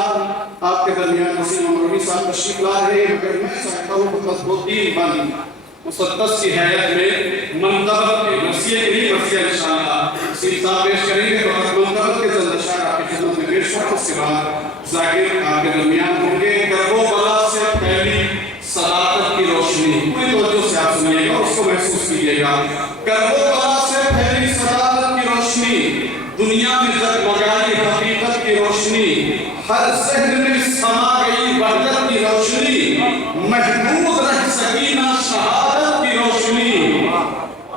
انشاءاللہ آپ کے درمیان وسیم امروی صاحب تشریف لا رہے ہیں، مگر میں سمجھتا ہوں کہ بس 2-3 بند مسدس کی حیات میں منتخب کے مرثیے کے لیے مرثیہ انشاءاللہ وسیم صاحب پیش کریں گے، تو منتخب کے زندشار آپ کی خدمت میں پیش ہوں، اس کے بعد ذاکر آپ کے درمیان ہوں گے۔ کربلا سے پھیلی صداقت کی روشنی، پوری توجہ سے آپ سنیے گا، اس کو محسوس کیجیے گا۔ کربلا سے پھیلی صداقت کی روشنی، دنیا میں جگمگائی حقیقت کی روشنی، ہر ذہن میں سما گئی وحدت کی روشنی، محمود رہ سکینہ شہادت کی روشنی،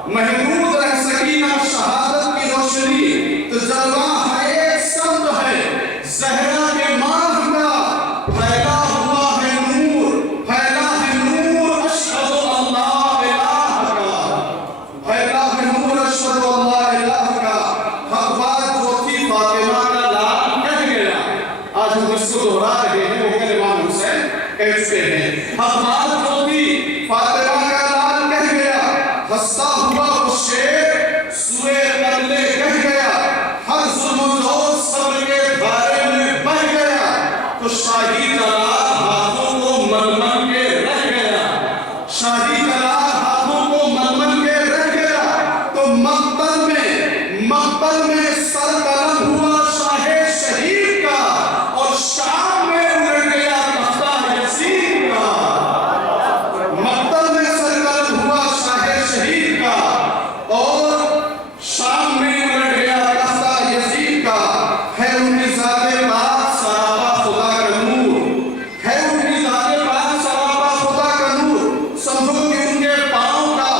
محمود رہ سکینہ شہادت کی روشنی، تو جلوہ ہے ایک سمت ہے زہرا کے ماہ کا، پھیلا ہوا ہے نور، پھیلا ہے نور اشہد اللہ الہ کا، پھیلا ہے نور اشہد اللہ الہ کا۔ حق بات جو تھی فاطمہ کا لال کہہ گیا، آج ہم اس کو دہرا رہے ہیں، وہ کہ امام حسین کہہ چکے ہیں۔ حق بات جو تھی فاطمہ کا لال کہہ گیا، ہنستا ہوا وہ شیر سوئے قبلے کہہ گیا، ہر ظلم و جور صبر کے دھارے میں بہ گیا، تو شاہی جلال ہاتھوں کو ململ کے رہ گیا، شاہی جلال ہاتھوں کو ململ کے رہ گیا، تو مقتل میں سر قلم ہوا شاہ شہید کا، اور شام میں اڑ گیا تختہ یزید کا، مقتل میں سر قلم ہوا شاہ شہید کا، اور شام میں اڑ گیا تختہ یزید کا۔ ہے ان کی ذات پاک سراپا خدا کا نور، ہے ان کی ذات پاک سراپا خدا کا نور، سمجھو کہ ان کے پاؤں کا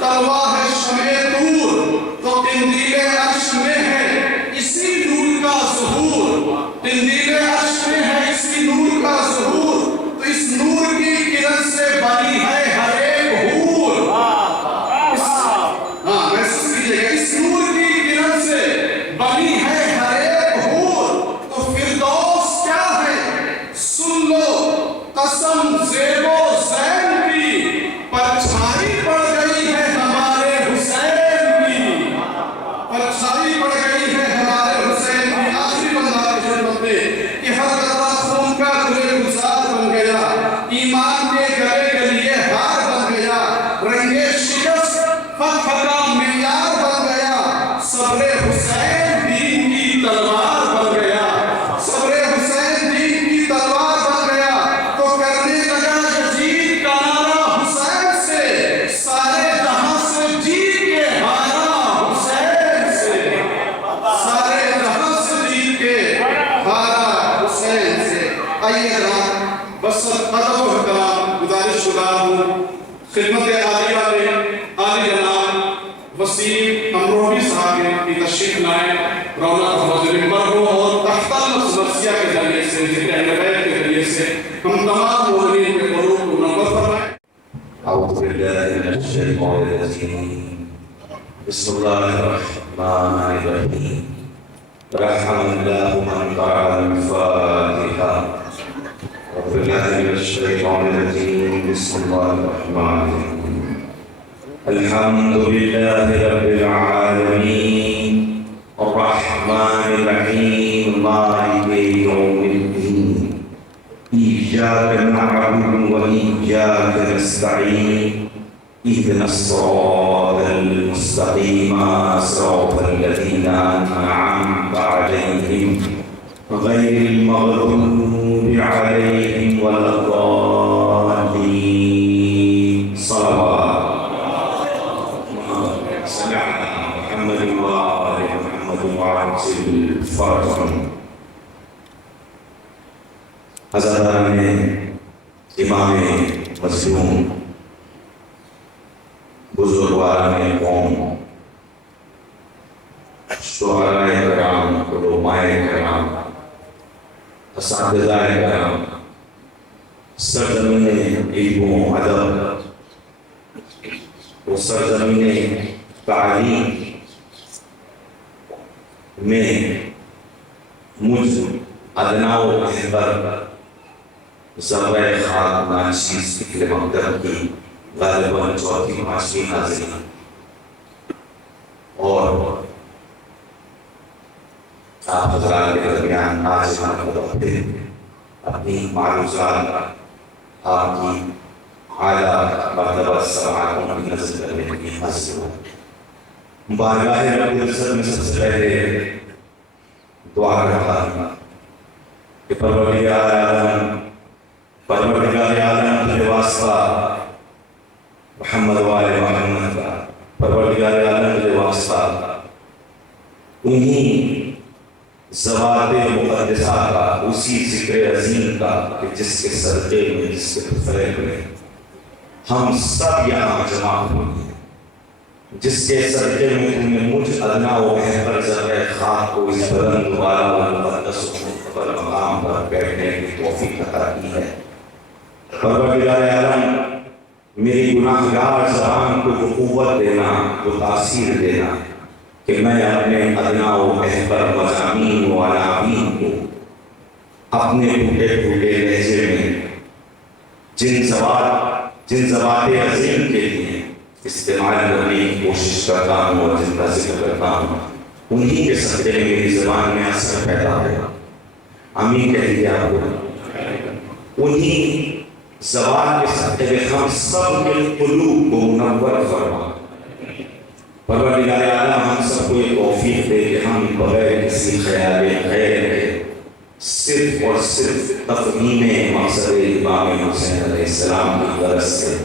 تلوا ہے شمع طور، تو قندیل عرش میں ہے اسی نور کا ظہور، قندیل عرش میں ہے اسی نور کا ظہور، تو اس نور کی کرن سے بنی ہے ہر ایک حور، محسوس کیجئے گا، اس نور کی کرن سے بنی ہے ہر ایک حور، تو فردوس کیا ہے سن لو قسم زیب و زین کی، پرچھائی پڑ گئی ہے ہمارے حسین کی، پرچھائی پڑ گئی ہے ہمارے حسین کی۔ آخری بندہ کی خدمت میں کہ ہر قطرہ خون کا گلے گزار بن گیا، ایمان کے گلے کے لیے ہار بن گیا، رنگ شکست فتح کا معیار بن گیا، صبر حسین دین کی تلوار بن گیا، صبر حسین دین کی تلوار بن گیا، تو کرنے لگا یزید کا نعرہ حسین سے، سارے جہاں سے جیت کے ہارا حسین سے، سارے جہاں سے جیت کے ہارا حسین سے۔ آئیے جناب، بس ادب و احترام گزارش شدہ ہوں، خدمت عالیہ میں عالی جناب وسیم امروہی صاحب کی تشریف لائیں، رونق حوض ممبر ہو، اور تحت لفظ مرثیہ کے ذریعے سے، ذکر اہل بیت کے ذریعے سے ہم تمام مومنین کے قلوب کو منور فرمائیں۔ اعوذ باللہ من الشیطان الرجیم، بسم اللہ الرحمن الرحیم، رحم اللہ من قرأ الفاتحہ۔ اعوذ باللہ من الشیطان الرجیم، بسم اللہ الرحمن الرحیم، الحمد للہ رب العالمین، الرحمن الرحیم، مالک یوم الدین، إياك نعبد وإياك نستعين، اهدنا الصراط المستقيم، صراط الذين أنعمت عليهم غير المغضوب عليهم ولا الضالين، صلوات صل على محمد وآل محمد وعجل فرجهم۔ حضرات امام مظلوم، بزرگواران قوم، شعراء کرام، علماء کرام، اساتذہ کرام، سرزمین علم و ادب و سرزمین تعلیم میں مجھ ادنا و احبر ذرہ خاک ناچیز فکر مقدر کی غالباً 4-5 نازلین، اور آپ حضرات کے درمیان آج پھر اپنی معروضات آپ کی اعلیٰ مرتبہ سماعتوں کی نظر کرنے کی حاصل ہو۔ بارگاہ رب العزت میں سب سے پہلے دعا کرتا ہوں کہ پروردگار عالم کے واسطہ محمد والے محمد کا، پروردگار عالم کے واسطہ انہی ذوات مقدسہ کا، اسی ذکر عظیم کا کہ جس کے صدقے میں، جس کے فضل میں ہم سب یہاں جمع ہوئے ہیں، جس کے صدقے میں تم نے مجھ ادنا و محبر ذرہ خاک کو اس بلند والا و مقدس و مقبل مقام پر بیٹھنے کی توفیق عطا کی ہے۔ پروردگار عالم میری گناہگار زبان کو وہ قوت دینا، وہ تاثیر دینا کہ میں اپنے ادنا و محبر مضامین و عناوین کو اپنے ٹوٹے ٹوٹے لہجے میں جن زبات عظیم کے لیے استعمال کرنے کی کوشش کرتا ہوں اور جن کا ذکر کرتا ہوں، انہی کے صدقے میں میری زبان میں اثر پیدا ہو۔ آمین کہیے آپ کو۔ انہی زبان کے صدقے میں ہم سب کے قلوب کو منور فرما۔ پروردگار اعلیٰ ہم سب کو یہ توفیق دے کہ ہم بغیر کسی خیال غیر کے صرف اور صرف تفہیم مقصد امام حسین علیہ السلام کی غرض سے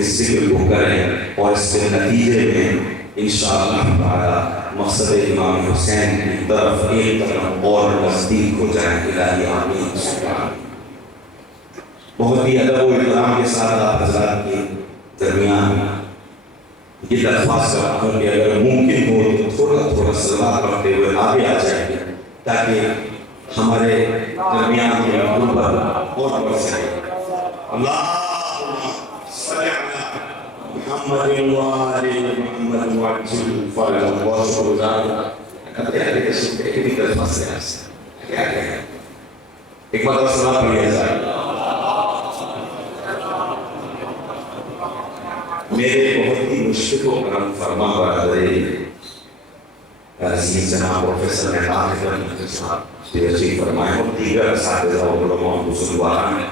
اس ذکر کو کریں اور اس کے نتیجے میں انشاءاللہ تعالی مقصد امام حسین کی طرف ایک قدم اور نزدیک ہو جائیں۔ الہی آمین۔ بہت ہی ادب و احترام کے ساتھ آپ حضرات کے درمیان یہ درخواست کرتا ہوں کہ اگر ممکن ہو تو تھوڑا تھوڑا صلوات پڑھتے ہوئے آگے آ جائیں تاکہ ہمارے درمیان کے غربت اور بڑھ سکے۔ اللہم صلی علی محمد وآل محمد وعجل فرجهم واشکر ذلك۔ ایک درخواست ہے آپ سے، ایک مرتبہ صلوات پڑھیے جائے۔ میرے بہت ہی مشفق و کرم فرما برادر عزیز جناب پروفیسر مہتاب صاحب تشریف فرمائے اور دیگر اساتذہ و علماء و بزرگواران،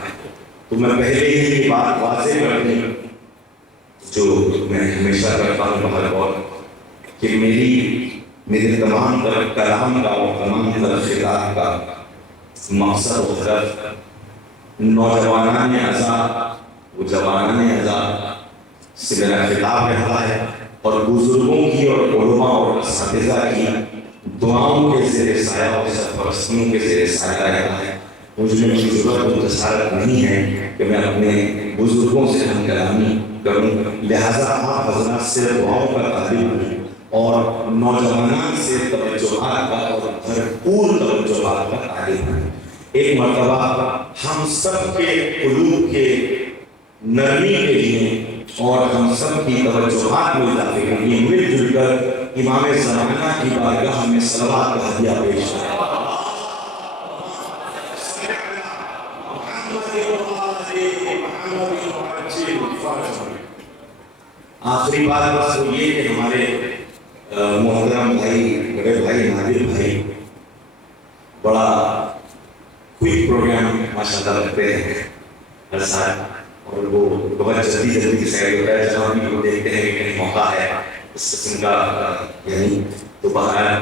تو میں پہلے ہی یہ بات واضح کر دوں جو میں ہمیشہ کرتا ہوں بہر اور کہ میرے تمام تر کلام کا اور تمام تر خطاب کا مقصد و ہدف نوجوانان آزاد و جوانان آزاد سے میرا خطاب رہتا ہے اور بزرگوں کی اور علماء اور اساتذہ کی دعاؤں کے زیر سایہ اور سرپرستیوں کے زیر سایہ رہتا ہے۔ مجھ میں کوئی ضرورت و جسارت نہیں ہے کہ میں اپنے بزرگوں سے ہم کلامی کروں، لہذا آپ حضرات سے دعاؤں کا طالب ہوں اور نوجوانان سے توجہات کا اور بھرپور توجہات کا طالب ہوں۔ ایک مرتبہ ہم سب کے قلوب کے نرمی کے لیے اور ہم سب کی توجہات میں اضافے کے لیے مل جل کر امام زمانہ کی بارگاہ میں صلوات کا ہدیہ پیش کریں۔ آخری بات بس وہ یہ کہ ہمارے محترم بھائی، بڑے بھائی نادر بھائی بڑا کوئک پروگرام ماشاءاللہ رکھتے ہیں ہر سال، اور وہ بہت جلدی سیل ہوتا ہے، جب ہم بھی دیکھتے ہیں کہ کہیں موقع ہے اس قسم کا یعنی تو بہرحال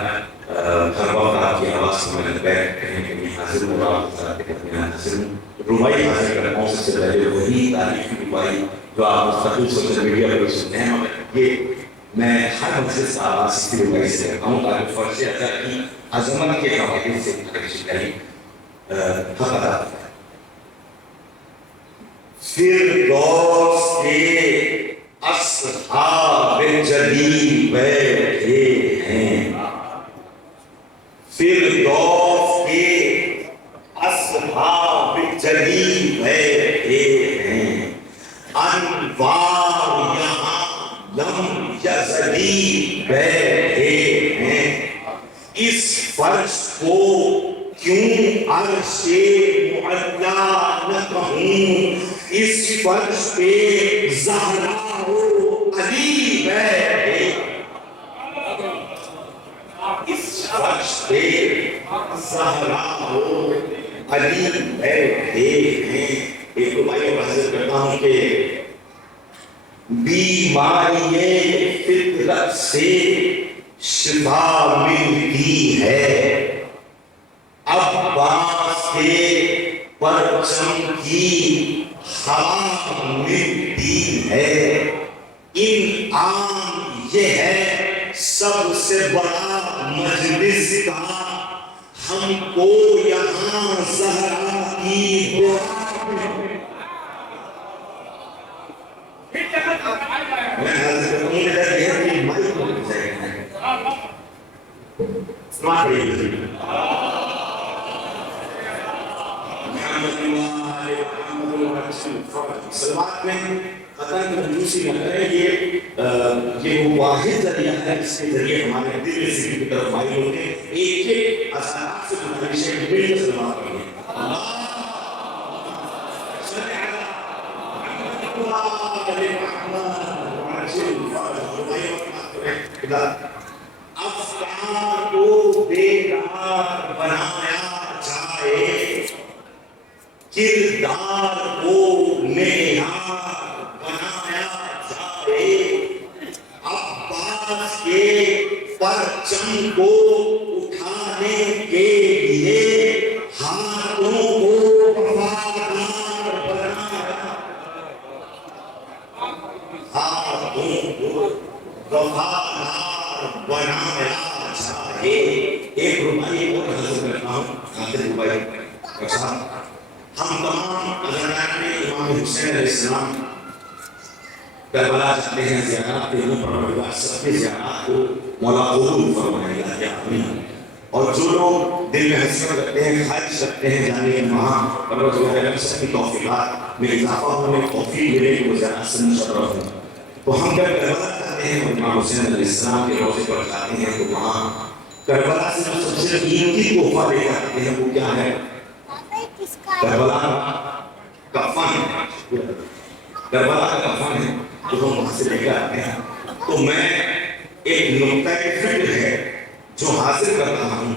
ہر وقت آپ کی آواز کو میں بیٹھ کہیں حاضر ہوں اور آپ حضرات کے درمیان حاضر ہوں۔ ربائی حاصل کرتا ہوں سب سے پہلے وہی تاریخ کی ربائی جو آپ مستقل سوشل میڈیا پر سنتے ہیں، مگر یہ میں ہر مجلس سے آواز کی ربائی سے کرتا ہوں تاکہ فرش اثر کی عظمت کے حوالے سے حق ادا کرتا ہے۔ فردوس کے اصحاب جلیل بیٹھے ہیں، فردوس کے اصحاب جلیل بیٹھے ہیں، انوار یہاں لم یزلی بیٹھے ہیں، اس فرش کو کیوں عرش معلا نہ کہوں، اس فرش پہ زہرا و علی بیٹھے، اس فرش پہ زہرا ہو علی بیٹھے ہیں. ایک بھائی حاضر کرتا ہوں کہ بیماری فطرت سے شفا ملتی ہے، عباس کے پرچم کی ہوا ملتی ہے، انعام یہ ہے سب سے بڑا مجلس کا، ہم کو یہاں زہرا کی دعا. میں حضرت امید ہے کہ مائی کو سماعت رہی سلوات میں قطن کنجوسی نہ کریں. یہ وہ واحد ذریعہ ہے جس کے ذریعے ہمارے دل ذکر کی طرف مائل ہوتے ہیں. ایک ایک اثرات سے متعلق ہے مل کر سلوات پڑھیں. افکار کو بیدار بنایا جائے، کردار کو معیار بنایا جائے، عباس کے پرچم کو اٹھانے کے لیے ہاتھوں کو وفادار بنایا، ہاتھوں کو وفادار بنایا جائے. ایک روپائی اور حاصل کرتا ہوں. آخر روپائی ہم تمام اذانات میں امام حسین علیہ السلام کربلا جاتے ہیں زیارات کے لیے. پروردگار سب کے زیارات کو مولا قبول فرمائے گا یا آمین. اور جو لوگ دل میں حسرت رکھتے ہیں، خواہش رکھتے ہیں جانے کے وہاں، پروردگار سب کی توفیقات میں اضافہ ہونے توفیق ملے کہ وہ زیارات سے مشرف ہوں. تو ہم جب کربلا جاتے ہیں اور امام حسین علیہ السلام کے روضے پر جاتے ہیں تو وہاں کربلا سے جو سب سے قیمتی تحفہ لے جاتے ہیں وہ کیا ہے؟ کربلا کا کفن. کربلا کا کفن ہے جو ہم وہاں سے لے کے آتے ہیں. تو میں ایک نقطہ فکر ہے جو حاصل کر رہا ہوں.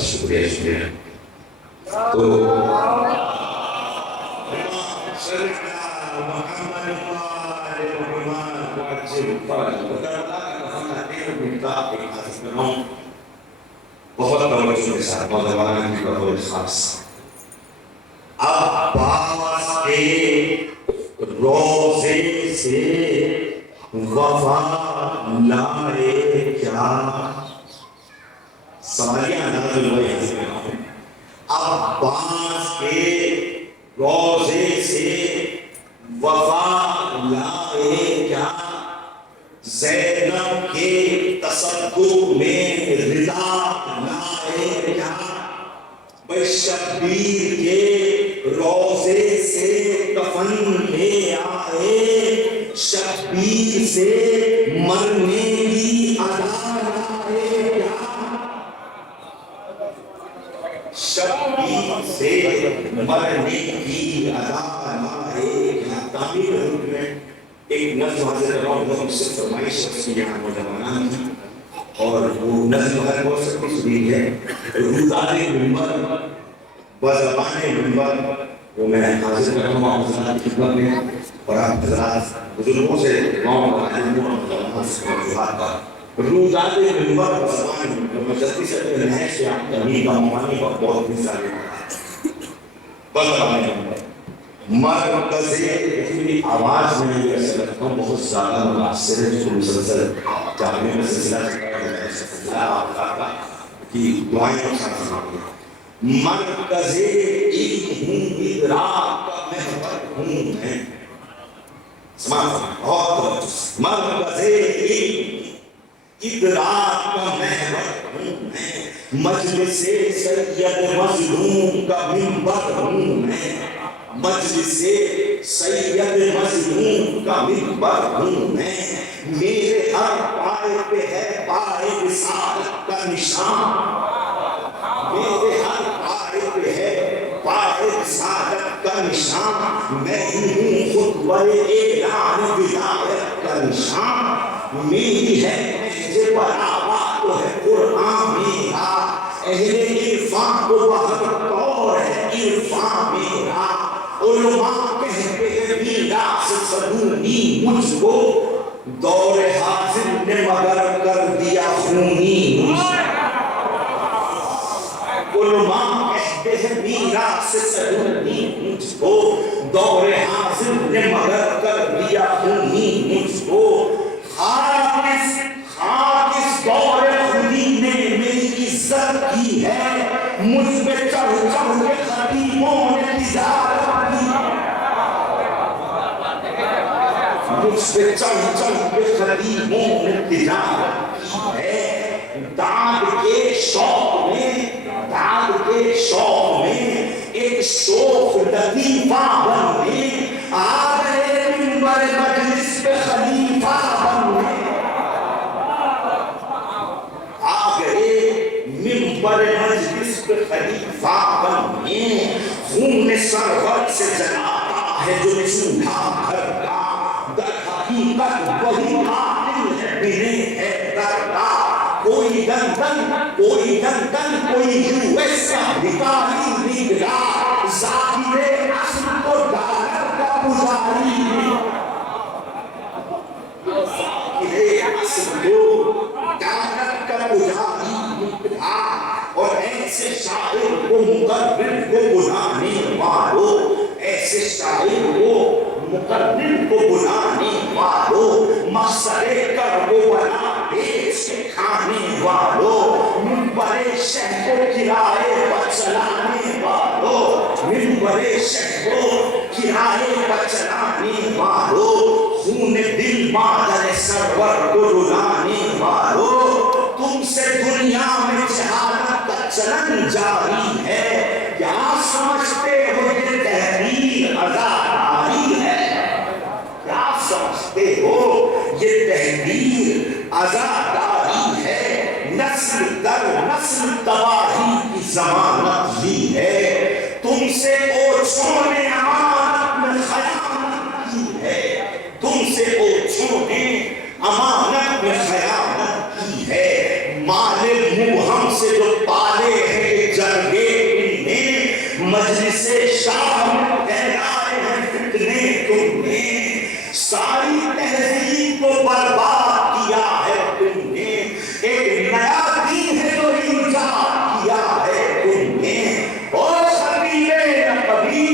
شکریہ شکریہ. تو بہت توجہ کے ساتھ نوجوانوں کی بہت خاص عباس کے روضے سے وفا لائے کیا. سوالیہ انداز میں وہی حاصل کرنا ہوں. عباس کے روضے سے وفا لائے کیا، زینب کے تصدق میں رضا لائے کیا، بھائی شبیر کے روضے سے کفن لے آئے، شبیر سے مرنے کی ادا لائے کیا، شبیر سے مرنے کی ادا لائے کیا. تعمیر حضور میں ایک نظم حاضر کر رہا ہوں جو ہم سے فرمائش کی یہاں نوجوانان کی، اور وہ نظم ہے بہت سکتی سنی ہے. روزان منبر بزبان منبر وہ میں حاضر کر رہا ہوں حضرات کی خدمت میں، اور آپ حضرات بزرگوں سے دعاؤں اور علموں اور نوجوانوں سے موضوعات کا روزان منبر بزبان منبر. میں جلدی سے اپنے نئے سے آپ تمہیں کا ممانی کا بہت مثال ہے. بزبان منبر مرکزی آواز میں یہ ایسا لگتا ہوں بہت زیادہ متاثر ہے جو مسلسل جامعہ میں سلسلہ چکا ہے کہ دعائیں اور ساتھ سناتی ہیں. مرکزی علم ہوں، ادراک کا محور ہوں میں. سماعت بہت مرکزی علم ادراک کا محور ہوں میں، مجلس سید مظلوم کا منبر ہوں میں. مجلس سید مظلوم کا منبر ہوں میں، میرے ہر پائے پہ ہے پائے رسالت کا نشان، میرے ہر پائے پہ ہے پائے رسالت کا نشان، میں ہوں خطبہ اعلان ولایت کا نشان، میری ہے نہج بلاغہ تو ہے قرآن میرا، اہل عرفان کو بہت طور ہے عرفان میرا، علماء کہتے ہیں میراث صدوقی مجھ کو، دور حاضر نے مگر کر دیا خونی مجھ کو، علماء کہتے ہیں میراث صدوقی مجھ کو، دور حاضر نے مگر کر دیا خونی مجھ کو، خاک اس دور خودی نے میری عزت کی ہے، مجھ پہ چڑھ چڑھ کے خطیبوں نے تجارت کی، مجھ پہ چڑھ چڑھ کے خطیبوں نے تجارت کی ہے، داد کے شوق میں ایک شوق لطیفہ بننے آ گئے منبر مجلس پہ خلیفہ بننے، آ گئے منبر مجلس پہ خلیفہ بننے، خون سرور سے جلاتا ہے جو چولہا گھر کا، در حقیقت وہی قاتل ہے بنے حیدر کا، کوئی دندن کوئی یو ایس کا بھکاری نگراں، ذاکر اصل کو ڈالر کا پجاری، ذاکر اصل کو ڈالر کا پجاری نگراں، اور ایسے شاعر کو مقرر کو بلانے والوں، ایسے شاعر کو مقرر کو بلانے والوں، مسئلے کر وہ بنا بیچ کے کھانے والوں، منبر شہ کو کرائے پر چلانے والوں، منبر شہ کو کرائے پر چلانے والوں، خون دل مادر سرور کو رلانے والوں، تم سے دنیا میں جہالت کا چلن جاری ہے، کیا سمجھتے ہو یہ تحریر عزاداری ہے، کیا سمجھتے ہو یہ تحریر عزاداری ہے، نسل در نسل تباہی کی ضمانت لی ہے، تم سے اوچھوں نے امانت میں خیانت کی ہے، تم سے اوچھوں نے امانت میں خیانت کی ہے، مال موہم سے جو پالے ہیں جرگے انہیں، مجلس شاہ میں پھیلائے ہیں فتنے تم نے، ساری تہذیب کو برباد کیا ہے تم نے، ایک نیا دین ہے جو ایجاد کیا ہے تم نے، اور خطیب نقبی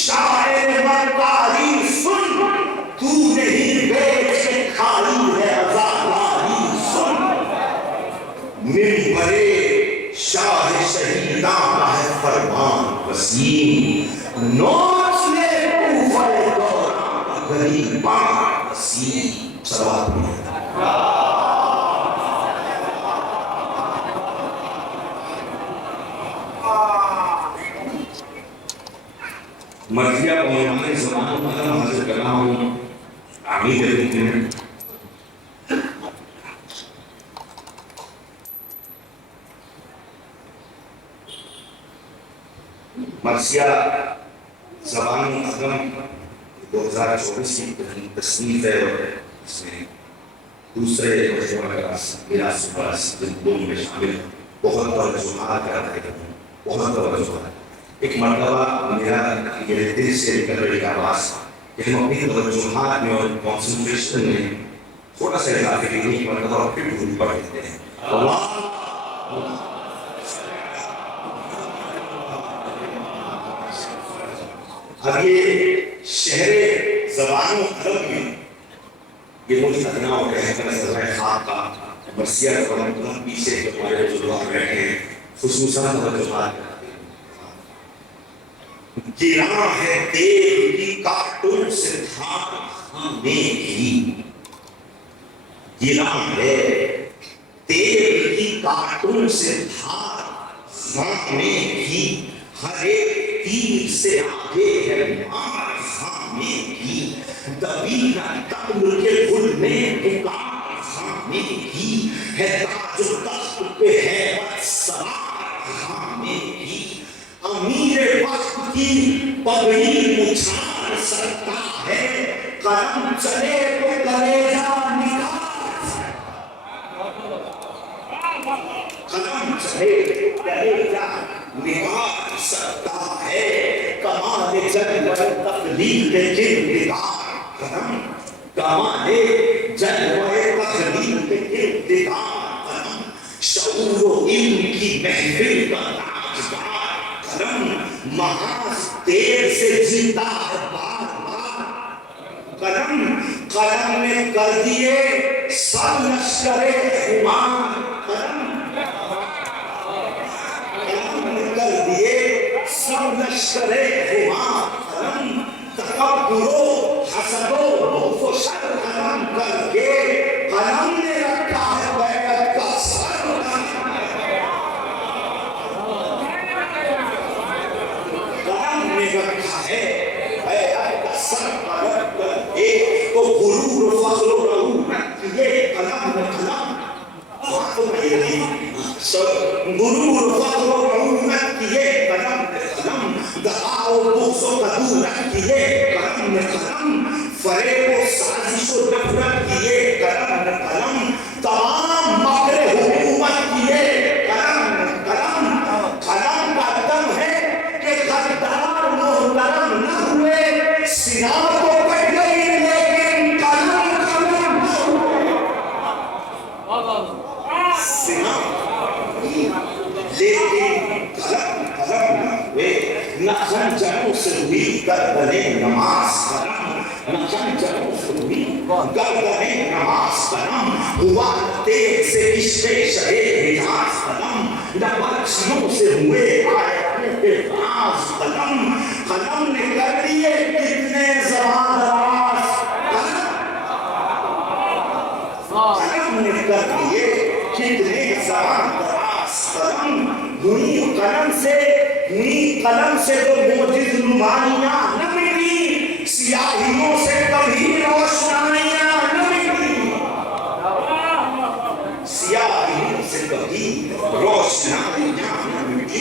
شاعر مکاری سن، تو نہیں بیچ کے کھائی ہے عزاداری سن، منبر شاہ شہیدان کا ہے فرمان وسیم، نوچ لے کوفہ دوران غریبان وسیم، صلوات میں مرضیہ علماء زمان مدام حضرت کلام عمید الدین مرثیہ زبان اعظم 2024 کی تصنیف ہے، اس میں دوسرے مجموعہ کا میراث پاس دن میں شامل بہت توجہات کرتا ہے، بہت توجہات۔ ایک مرتبہ میرے دل سے نکل رہی آواز کہ ہم اپنی توجہات میں اور کانسنٹریشن میں تھوڑا سا اضافے کے لیے ایک مرتبہ پھر درود پڑھ دیتے ہیں۔ اب یہ شہر زبان و عرب میں یہ مجھے ادنا ہو گیا ہے کہ سزائے خواب کا مرثیہ قدم پیچھے ہمارے جو لوگ بیٹھے ہیں خصوصاً توجہات کرتے ہیں۔ گراں ہے دیگ کی کارٹون سے دھان کھانے کی، گراں ہے دیگ کی کارٹون سے دھان کھانے کی، ہر ایک تیر سے آگے ہے مار خانے کی، دبی نہ قبر کے گل میں پکار خانے کی، ہے تاج و تخت پہ ہے بد سوار خانے کی، امیر وقت کی پگڑی مچھار سکتا ہے، قلم چلے تو کلیجہ نکال قلم چلے تو کلیجہ نکال سکتا ہے، کمال جلوہ تخلیق کردگار قلم، کمال جلوہ تخلیق کردگار قلم، شعور و علم کی محفل کا تاجدار قلم، محاذ دیر سے جیتا ہے بار بار قلم، قلم نے کر دیے سب لشکر خمار قلم، قلم نے کر دیے سب لشکر خمار قلم، تکبر و حسد و بغض و شر قلم کر کے قلم نے رکھا ہے بیعت کا سر قلم نے رکھا ہے بیعت کا سر قلم کر کے، تو غرور و فخر و رعونت یہ قلم نے قلم غرور و فخر و رعونت یہ قلم نے قلم، دغا و بغض و کدورت یہ قلم نے قلم، فریب و سازش و نفرت یہ قلم نے قلم، تمام مکر حکومت یہ قلم نے قلم، قلم کا دم ہے کہ غدار محترم نہ ہوئے، سنا تو کٹ گئی لیکن قلم قلم نہ ہوئے، سنا لیکن قلم قلم نہ ہوئے، نہ خنجروں سے ہوئی گردن نماز قلم، نہ خنجروں سے ہوئی گردن نماز قلم، ہوا تیغ سے کشتے شہے حجاز قلم، نہ بچیوں سے ہوئے آیتوں کے راز قلم، قلم نے کر دیے کتنے زبان دراز قلم نے کر دیے کتنے زبان دراز قلم، ہوئی قلم سے تو موجز نمائیاں نہ مٹی، سیاہیوں سے کبھی روشنائیاں نہ مٹی، سیاہیوں سے کبھی روشنائیاں نہ مٹی،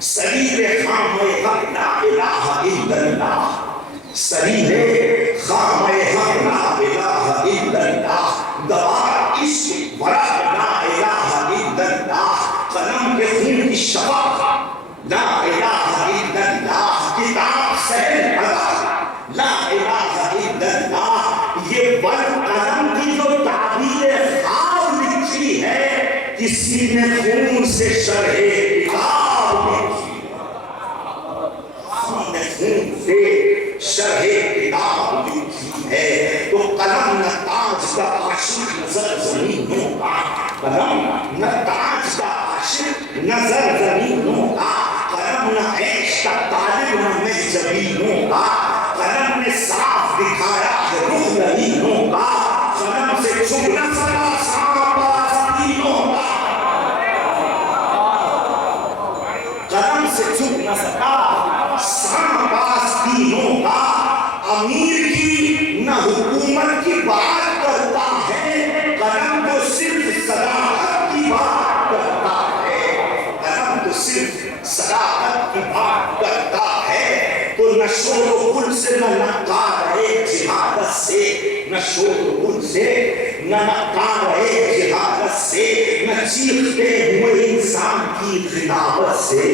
سریر خام حق لا الہ الا اللہ، سریر خام حق لا الہ الا اللہ، دوار عشق ورق لا الہ الا اللہ، قلم کے خون کی شفا لا الہ الا اللہ، کتاب سہل حضر لا الہ الا اللہ، یہ بل قلم کی جو تعبیر خواب لکھی ہے، کسی نے خون سے شرح کتاب لکھی، کسی نے خون سے شرح کتاب لکھی ہے، تو قلم نہ تاج کا عاشق نظر زمینوں کا، قلم نہ تاج کا عاشق نظر زمینوں کا، قلم نہ عیش کا طالب نہ محجبینوں کا، قلم نے صاف دکھایا ہے رخ لعینوں کا، قلم سے چھپ نہ سکا سانپ آستینوں کا، قلم سے چھپ نہ سکا سانپ آستینوں کا، امیر کی نہ حکومت کی بات کرتا ہے، قلم تو صرف صداقت کی بات کرتا ہے، قلم تو صرف صداقت کی بات کرتا ہے، تو نہ شور و گل سے نہ نکا رہے جہادت سے، نہ شور و گل سے نہ نکا رہے جہادت سے، نہ چیختے ہوئے انسان کی خطابت سے،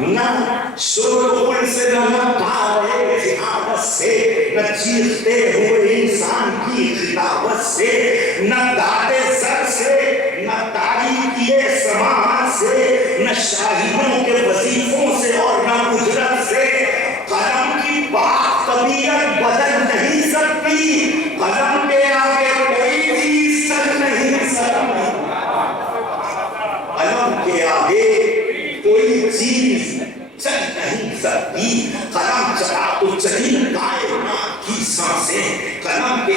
نہ شور و گل سے نہ نکا رہے جہادت سے، نہ چیختے ہوئے انسان کی خطابت سے، نہ دادے سر سے نہ تاریخی سماعت سے، نہ شاہدوں کے وظیفوں سے اور نہ اجرت سے، قلم کی بات طبیعت بدل نہیں سکتی، قلم کے آگے کوئی چیز چل نہیں سکتی، قلم کے آگے کوئی چیز چل نہیں سکتی، قلم چلا تو چلی کائنات کی سانسیں، قلم کے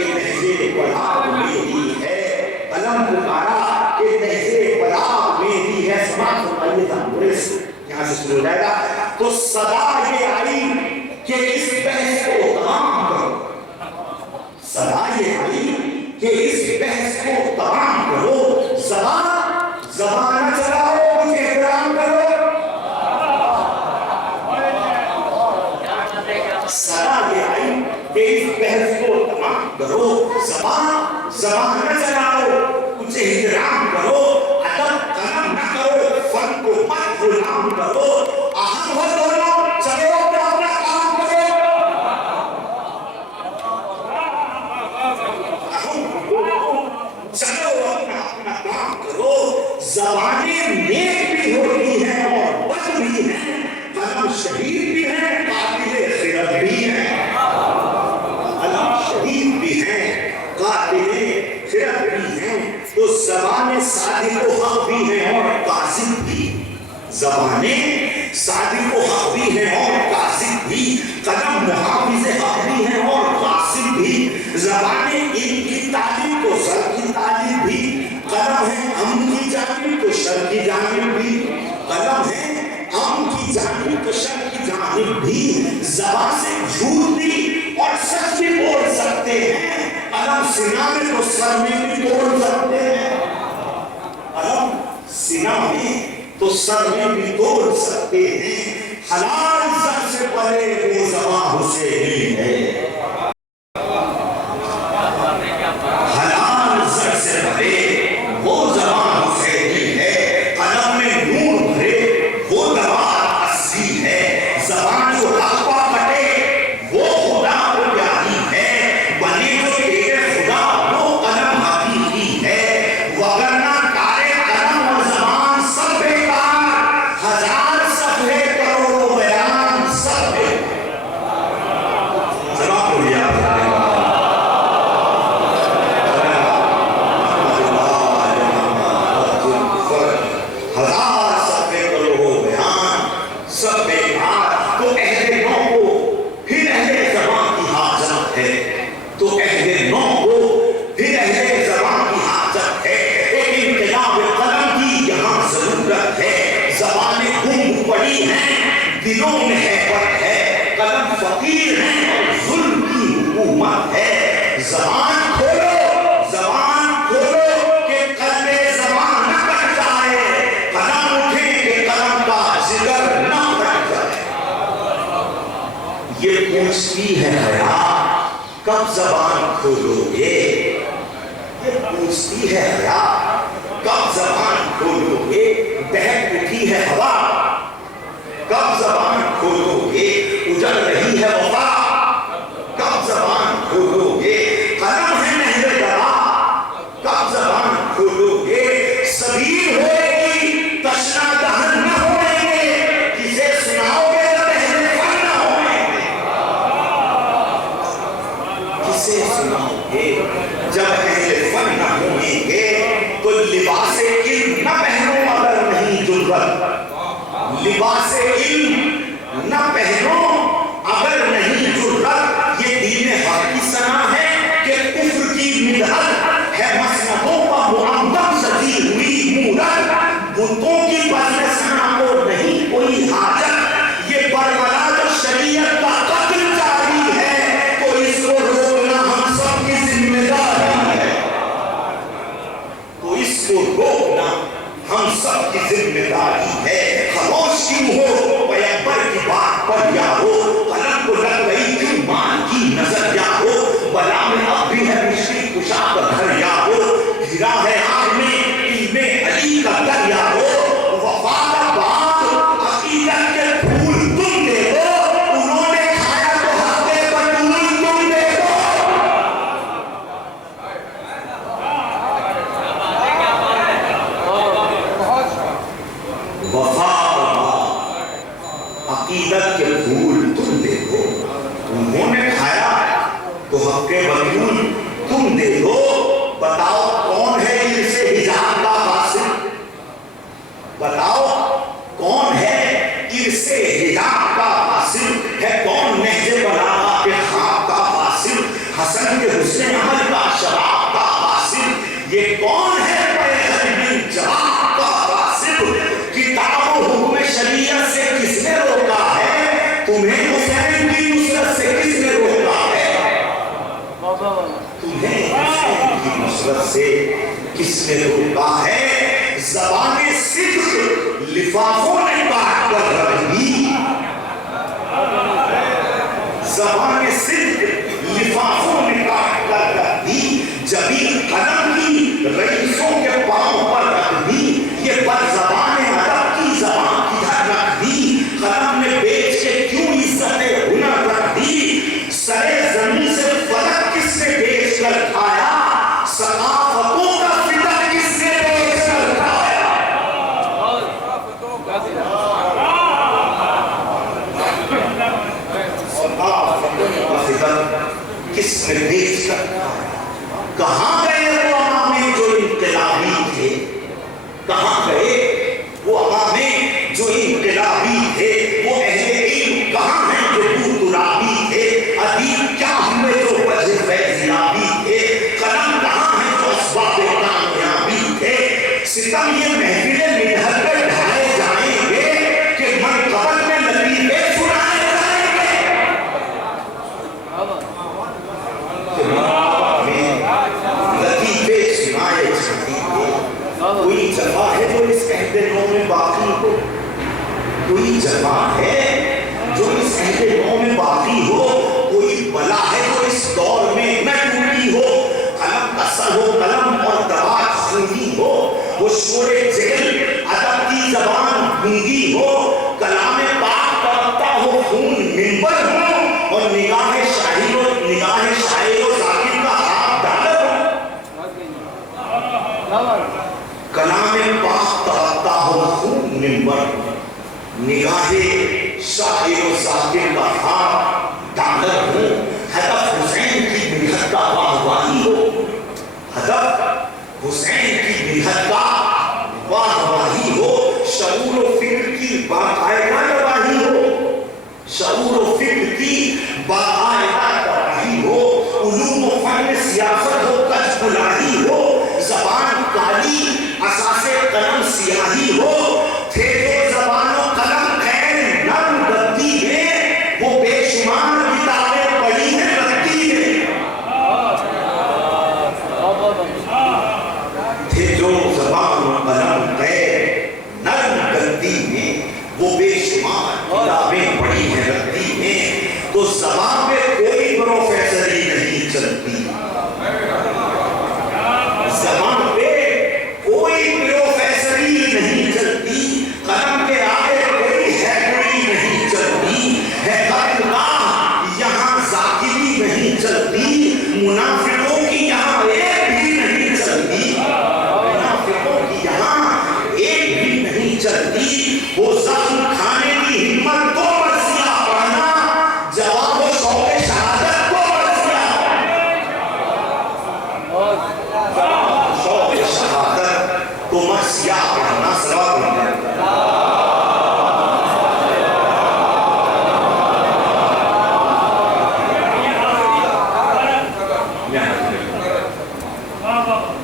کہ نہجے بلاغ میری ہے، قلم پکارا کہ نہجے بلاغ میری ہے. سماعت فرمائیے تھا یہاں سے شروع ہو جائے گا. تو صدا یہ آئی کہ اس بحث کو تمام کرو. صدا یہ آئی کہ اس بحث کو تمام کرو. زبان نہ چلاؤ، کچھ احترام کرو. صدا یہ آئی کہ اس بحث کو تمام کرو. زبان نہ چلاؤ، کچھ احترام کرو. ادب قلم نہ کرو، فن کو مت غلام کرو. اہم ہو دونوں، چلو اپنا کام کرو. چلو اپنا کام کرو. زبانیں نیک بھی ہوتی ہیں اور بد بھی ہیں، قلم شہید بھی ہیں، قاتل خرد بھی ہیں. قلم شہید بھی ہیں، قاتل خرد بھی ہیں. تو زبانیں صادق و حق بھی ہیں اور کاذب بھی. زبانیں صادق و حق بھی ہیں اور کاذب بھی. قلم محافظ حق بھی ہیں اور قاسم بھی. زبانیں ان کی تعلیم کو سر کی تعلیم بھی. قلم ہے امن کی جانب تو شر کی جانب بھی. قلم ہے امن کی جانب تو شر کی جانب بھی. زبان سے جھوٹ بھی اور سچ بھی بول سکتے ہیں. قلم سینہ میں تو سر میں بھی بول سکتے ہیں. قلم سینہ میں تو سر میں بھی توڑ سکتے ہیں. حلال زر سے پرے وہ زبان حسینی ہے. حلال زر سے پرے وہ زبان حسینی ہے. قلم میں نور بھرے وہ دوار اصلی ہے. زبان جو حق پا کٹے وہ خدا کو پیاری ہے. بنے جو تیرے خدا وہ قلم حقیقی ہے. وگرنہ کارے قلم اور زبان سب بیکار. ہزار صفحے کروڑوں بیان سب بیکار. جواب ہو گیا. ہزار صفحے کروڑوں بیان سب بیکار. تو اہل نو کو پھر اہل زبان کی حاجت ہے. تو اہل نو کو پھر اہل زبان کی حاجت ہے. ایک انقلاب قلم کی یہاں ضرورت ہے. زبانیں گم پڑی ہیں، دلوں میں حیبت ہے. قلم فقیر ہے اور ظلم کی حکومت ہے. زبان کھولو کہ قلب زبان نہ کٹ جائے. قلم اٹھے کہ قلم کا جگر نہ کٹ جائے. یہ پوچھتی ہے حیا کب زبان کھولو گے. یہ پوچھتی ہے حیا کب زبان کھولو گے. بہک اٹھی ہے ہوا کب زبان کھولو گے. اجڑ رہی ہے وفا کب زبان کھولو گے. قلم ہے نہر دوا کب زبان کھولو گے. سبیل ہوئے گی تشنا دہن نہ ہوئیں گے. کسے سناؤ گے تو اہل فن نہ ہوئیں گے. کسے سناؤ گے جب اہل فن نہ ہوئیں گے. تو لباس علم نہ پہنو اگر نہیں جرت. لباس علم نہ پہنو اگر نہیں جرت. یہ دین حق کی ثنا ہے کہ کفر کی مدحت ہے. مسندوں پر معمدم سجی ہوئی مورت. بتوں کی بزم ثنا کو نہیں کوئی حاجت. یہ بربلا جو شریعت کا قتل جاری ہے تو اس کو روکنا ہم سب کی ذمہ داری ہے. تو اس کو روکنا ہم سب کی ذمہ داری ہے. خاموش کیوں ہو پیغمبر کی بات پر یارو. قلم کو لگ گئی کیوں مان کی نظر یارو. بلا میں اب بھی ہے مشکل کشا کا گھر یارو. گرا ہے آگ میں علم علی کا در یارو. وفا کا باغ عقیدت کے پھول تم دیکھو. انہوں نے کھایا تو حق بطول تم دیکھو. وفا کا باغ عقیدت کے پھول تم دیکھو. انہوں نے کھایا تو حق بطول تم دیکھو. سے کس نے روکا ہے؟ زبان صدق لفافوں نے کاٹ کر رکھ دی، زبان صدق لفافوں نے کاٹ کر رکھ دی، جبھی قلم کی رئیسوں کے پاؤں پر رکھ دی، یہ بد زبان ادب کی زبان کدھر رکھ دی، قلم نے بیچ کے کیوں عزت ہنر رکھ دی، سرے زمین سے فلک کس نے بیچ کر کھایا، ثقافتوں کا فدق کس نے بیچ کر کھایا، کس نے بیچ کر کہاں گئے وہ عوامے جو انقلابی تھے، کہاں گئے وہ عوامے جو انقلابی تھے، وہ اہل علم کہاں ہیں جو ترابی تھے، ادیب کیا ہوئے جو وجہ فیضیابی تھے، قلم کہاں ہیں جو اسباب کامیابی تھے، ستم یہ محفلیں مدحت پہ ڈھائے جائیں گے کہ منقبت میں لطیفے سنائے جائیں گے، لطیفے سنائے جائیں گے، کوئی جگہ ہے جو اس عہد نو میں باقی ہو، کوئی جگہ ہے جو اس عہد نو میں باقی ہو، کوئی بلا ہے جو اس دور میں نہ ٹوٹی ہو، قلم کا سر ہو قلم اور دوات خونی ہو، وہ شور جہل ادب کی زبان گونگی ہو، کلام پاک ترکتا ہو خون منبر ہو، اور نگاہ شاعر و ذاکر کا خواب ڈالر ہو، کلام پاک ترکتا ہو خون منبر ہو، نگاہ شاعر و ذاکر کا خواب ڈالر ہو، ہدف حسین کی ملت کا واہواہی ہو، ہدف حسین کی ملت کا واہواہی ہو، شعور و فکر کی باقاعدہ گواہی ہو، شعور و فکر کی باقاعدہ گواہی ہو، علوم و فن سیاست ہو کج بلاہی ہو، زبان کالی اساس قلم سیاہی ہو، تھے جو زبان و قلم خیر نرم گدی میں، وہ بے شمار کتابیں پڑھی ہیں رتی میں، تھے جو زبان و قلم خیر نرم گدی میں، وہ بے شمار کتابیں پڑھی ہیں رتی میں، تو زبان پہ کوئی پروفیسری نہیں چلتی، زبان پہ کوئی پروفیسری نہیں چلتی، قلم کے آگے کوئی ہیکڑی نہیں چلتی، ہے قدرگاہ یہاں ذاکری نہیں چلتی، منافقوں کی یہاں ایک بھی نہیں چلتی، منافقوں کی یہاں ایک بھی نہیں چلتی، وہ زخم کھانے کی ہمت تو مرثیہ پڑھنا، جواب و شوق شہادت کو مرثیہ شوق شہادت کو مرثیہ پڑھنا، سلام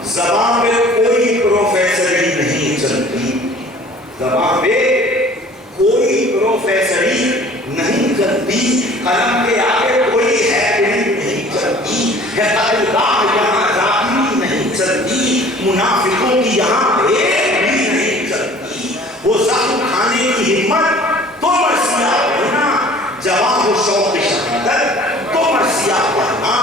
زبان پہ کوئی پروفیسری نہیں چلتی، زبان پہ کوئی پروفیسری نہیں چلتی، قلم کے آگے کوئی ہیکڑی نہیں چلتی، ہے قدرگاہ یہاں ذاکری نہیں چلتی، منافقوں کی یہاں ایک بھی نہیں چلتی، وہ زخم کھانے کی ہمت تو مرثیہ پڑھنا، جواب و شوق شہادت تو مرثیہ پڑھنا،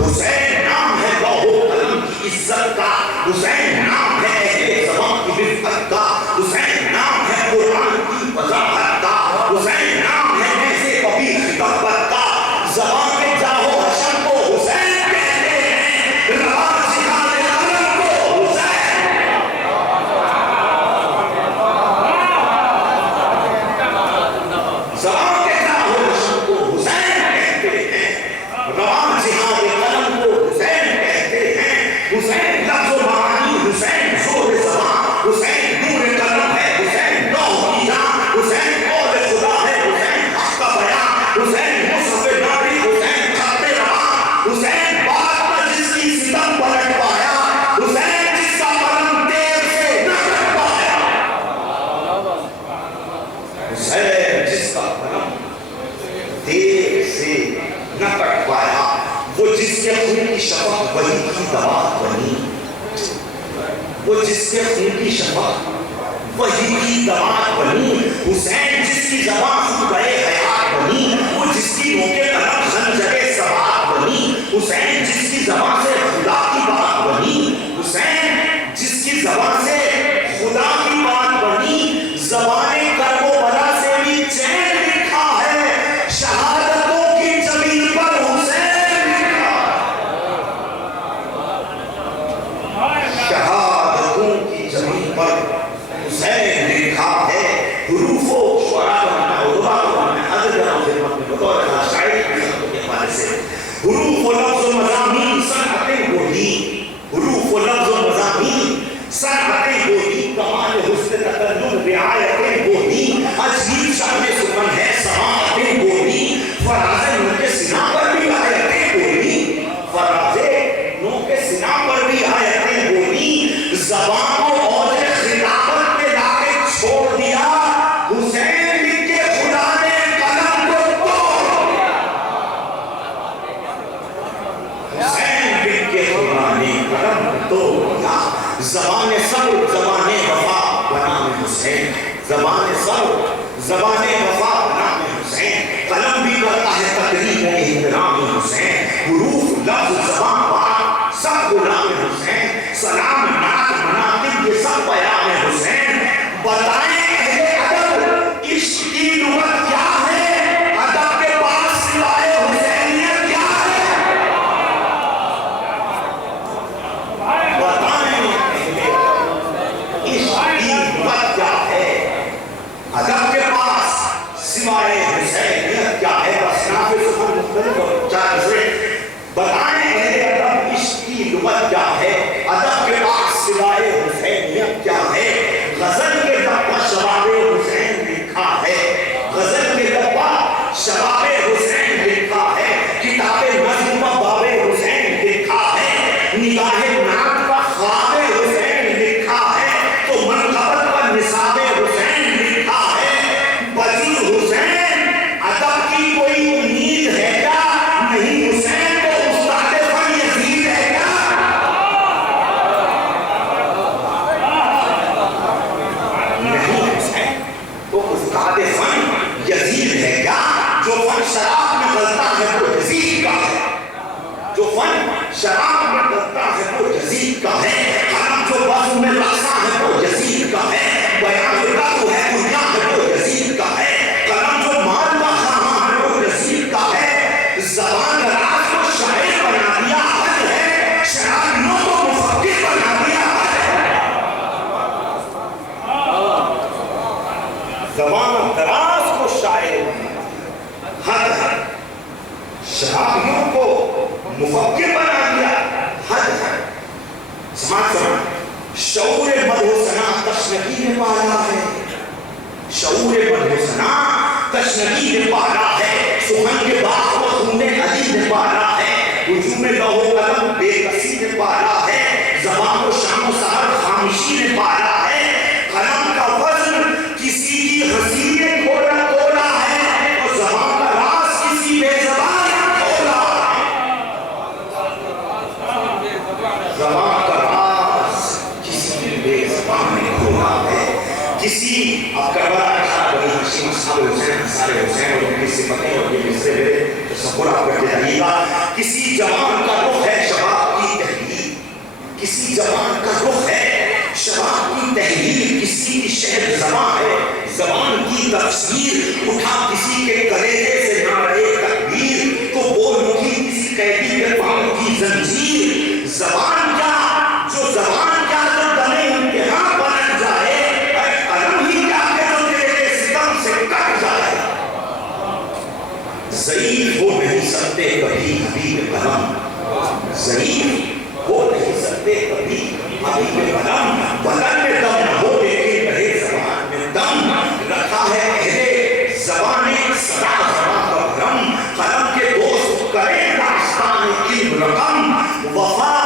حسین نام ہے لوح و قلم کی عزت کا، حسین نام ہے اہل زبان کی رفعت کا، حسین نام ہے قرآن کی وضاحت کا، حسین نام ہے ایسے کبھی خطابت کا، زبان میں جاہو حشر کو حسین کہتے ہیں، روا جہاد قلم کو حسین، زبان کے جاہو حشر کو حسین کہتے ہیں، روا جہاد قلم کو حسین کہتے ہیں، حسین لفظ و معانی، حسین زور زبان، حسین نور قلم ہے، حسین لوح کی جان، حسین قول خدا ہے، حسین حق کا بیان، حسین مصحف ناری، حسین خط رواں، حسین بات پر جس کی ستم پلٹ پایا، حسین جس کا قلم تیر سے نہ کٹ پایا، حسین جس کا قلم تیر سے نہ کٹ پایا، وہ جس کے خون کی شفق وہی کی دوا بنی، وہ جس کے خون کی شفاعت وہی کی دماد بنی، حسین جس کی زبان خطبہ حیات بنی، وہ جس کی نوکے قلم خنجر ثبات بنی، حسین جس کی زبان سے خدا کی بات بنی، حسین جس کی زبان سے خدا کی بات بنی، زبان کرب و بلا سے بھی چین لکھا ہے، شہادتوں کی زمین پر حسین لکھا ہے، شہادتوں کی زمین پر حسین لکھا ہے، حروف و شعراء بننا عربا بننا حضرت جناب خدمت میں بطور شاعری کے حوالے سے حروف و لفظ و مضامین صنعتیں وہی، حروف و لفظ و مضامین صنعتیں وہی، کمال حسن تکلم رعایتیں وہی، عجیب شان سخن ہے سماعتیں وہی، فراز نو کے سنا پر بھی آیتیں وہی، فراز نو کے سنا پر بھی آیتیں وہی، زبان و عود خلافت پہ لا کے چھوڑ دیا، حسین لکھ کے خدا نے قلم کو توڑ دیا، حسین لکھ کے خدا نے قلم کو توڑ دیا، زبان صبر زبان وفا بنام حسین، زبان صبر زبان وفا بنام حسین، قلم بھی کرتا ہے تقریب و احترام حسین، حروف لفظ زبان بات سب غلام حسین، سلام نعت مناقب یہ سب پیام حسین، بتائیں اہل ادب عشق کی لغت کیا ہے، ادب کے پاس سوائے حسینیت کیا ہے، بتائیں اہل ادب عشق کی لغت کیا ہے، ادب کے پاس سوائے حسینیت کیا ہے، بس نافذ سخن مختلف اور چار نظریں، بتائیں اہل ادب عشق کی لغت کیا ہے، ادب کے پاس سوائے حسینیت کیا ہے، غزل کے دبا شباب حسین لکھا ہے، غزل کے دبا شباب حسین لکھا ہے، کتاب نظم باب حسین لکھا ہے، نگاہ نعت کا خواب حسین لکھا ہے، تو منقبت پر نصاب حسین لکھا ہے، بزی حسین ادب کی کوئی امید ہے کیا، نہیں حسین تو استاد فن یزید ہے کیا، نہیں حسین تو استاد فن یزید ہے کیا، جو فن شراب میں غلطہ ہے وہ یزید کا ہے، جو فن شراب میں غلطہ ہے وہ یزید کا ہے، قلم جو بازو میں رقصہ ہے وہ یزید کا ہے، بیان جو لغو ہے دنیا ہے وہ یزید کا ہے، قلم جو مال کا خواہاں ہے وہ یزید کا ہے، زبان راز کو شاعر بنا دیا حد ہے، شرابیوں کو مفکر بنا دیا حد ہے، زبان دراز کو شاعر حد ہے، شرابیوں کو مفکر بنا دیا حد ہے، سماعت فرمائیں، شعور مدح و ثنا تشنگی نے پالا ہے، شعور مدح و ثنا تشنگی نے پالا ہے، سخن کے باغ و خون علی نے پالا ہے، ہجوم لوح و قلم بے کسی نے پالا ہے، زبان و شام و سحر خاموشی نے پالا ہے، قلم کا وزن کسی کی ہنسی نے تولا ہے، اور زبان کا راز کسی بے زبان نے تولا ہے، زبان کا راز کسی بے زبان نے تولا ہے، کسی اب کربلا بنی ہاشم اصحاب حسین انصار حسین اور ان کی صفتیں اور یہ مصرے میرے تصور آپ کرتے جائیے گا، کسی جوان کا رخ ہے شباب کی تحلیل، کسی جوان کا رخ ہے شباب کی تحلیل، کسی کی شہر زبان ہے زبان کی تفسیر، اٹھا کسی کے کلیجے سے نعرہ تکبیر، تو بول اٹھی کسی قیدی کے پاؤں کی زنجیر، زبان کیا جو زبان کیا جو دمے امتحان بن جائے، قلم ہی کیا کہ جو تیرے ستم سے کٹ جائے، ضعیف ہو نہیں سکتے کبھی حبیب قلم، ضعیف ہو نہیں سکتے کبھی حبیب قلم، بدن میں دم نہ ہو لیکن رہے زبان میں دم، رکھا ہے اہل زبان صدا زبان کا بھرم، قلم کے دوست کریں داستان علم رقم، وفا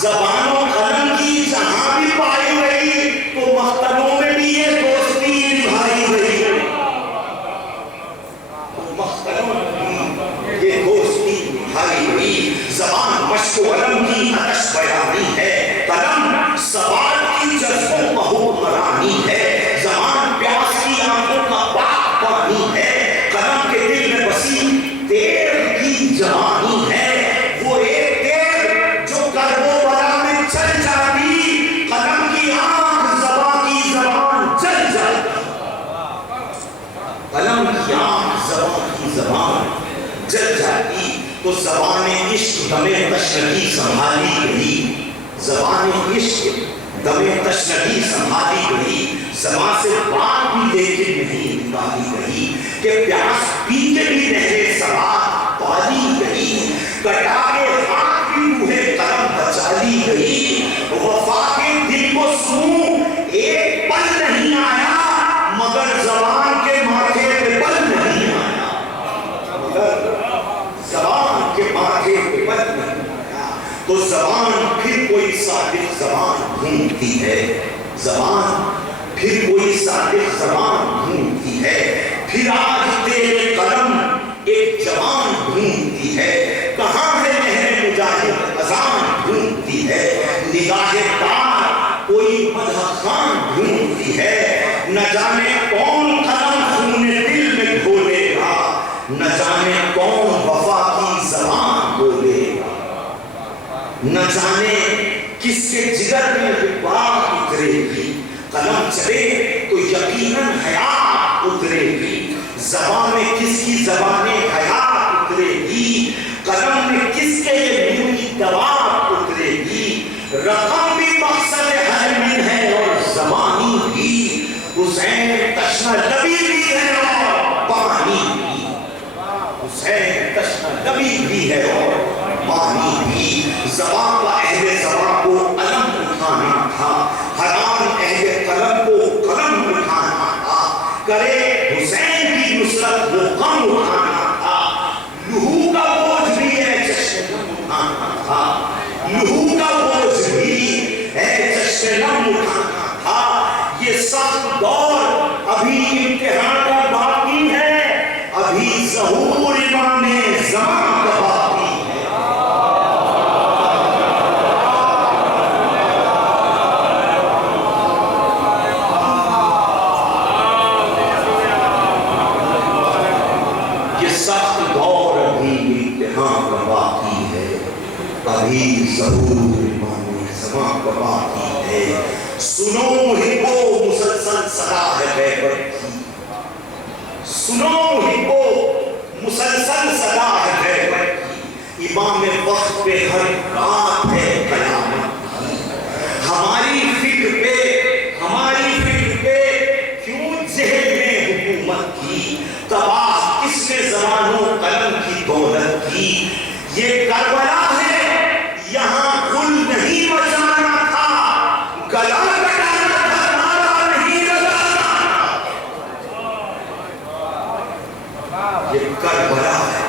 زبان و قلم کی جہاں بھی پائی گئی تو مختلوں میں بھی یہ دوستی نبھائی گئی، مختلوں میں بھی یہ دوستی نبھائی گئی، زبان مشق و علم کی آتش بیانی ہے، قلم سوال جوانی ہے وہ ایک تیر جو کرب و بلا میں چل جاتی، قلم کی آنکھ زبان کی زبان جل جاتی، قلم کی آنکھ زبان کی زبان جل جاتی۔ تو زبان عشق دم تشنگی سنبھالی گئی، زبان عشق دم تشنگی سنبھالی گئی، زبان سے بات بھی لیکن نہیں نکالی گئی، کہ پیاس پیتے بھی رہے سواد پالی گئی، کٹا کے ہاتھ بھی روحے قلم بچا لی گئی، وفا کے دل کو سوں ایک پل نہیں آیا، مگر زبان کے ماتھے پہ پل نہیں آیا، مگر زبان کے ماتھے پہ پل نہیں آیا۔ تو زبان پھر کوئی صادق زبان ڈھونڈتی ہے، زبان پھر کوئی صادق زبان ڈھونڈتی ہے، پھر آج تیرے قلم ایک جوان ڈھونڈتی ہے، کہاں ہے مہر مجاہد اذان ڈھونڈتی ہے، نگاہ دار کوئی مدح خان ڈھونڈتی ہے، نہ جانے کون قلم خون دل میں کھولے گا، نہ جانے کون وفا کی زبان بولے گا، نہ جانے کس کے جگر میں بات اترے گی، قلم چلے تو یقیناً حیات اترے گی، زبان میں کس کی زبان حیات اترے گی، قلم میں کس کے یہ میری دوا اترے گی، رقم بھی مقصد حرمین ہے اور زبانی بھی، حسین تشنہ لبی بھی ہے اور پانی بھی، حسین تشنہ لبی بھی ہے اور پانی بھی۔ زبان کا اہل زبان کو علم اٹھانا تھا، حرام اہل قلم کو قلم اٹھانا تھا، کرے حسین کی نصرت وہ غم اٹھانا تھا، لہو کا بوجھ بھی ہے جشن اٹھانا تھا، لہو کا بوجھ بھی ہے جشن اٹھانا تھا، یہ سخت دور ابھی امتحان کا باقی ہے، ابھی ظہور امام زمان کا باقی ہے۔ سخت دور ابھی امتحان کا باقی ہے، ابھی ظہور امام زمان کا باقی ہے، سنو ہپو مسلسل صدا ہے غیبت کی، سنو ہپو مسلسل صدا ہے غیبت کی، امام وقت پہ ہر رات ہے قیامت کی، ہماری فکر پہ کیوں ذہن میں حکومت کی، تباہ کس نے زبانوں قلم کی دولت کی، یہ کربلا ہے یہاں گل نہیں بچانا تھا، گلا کٹانا تھا، نعرہ نہیں لگانا تھا، یہ کربلا ہے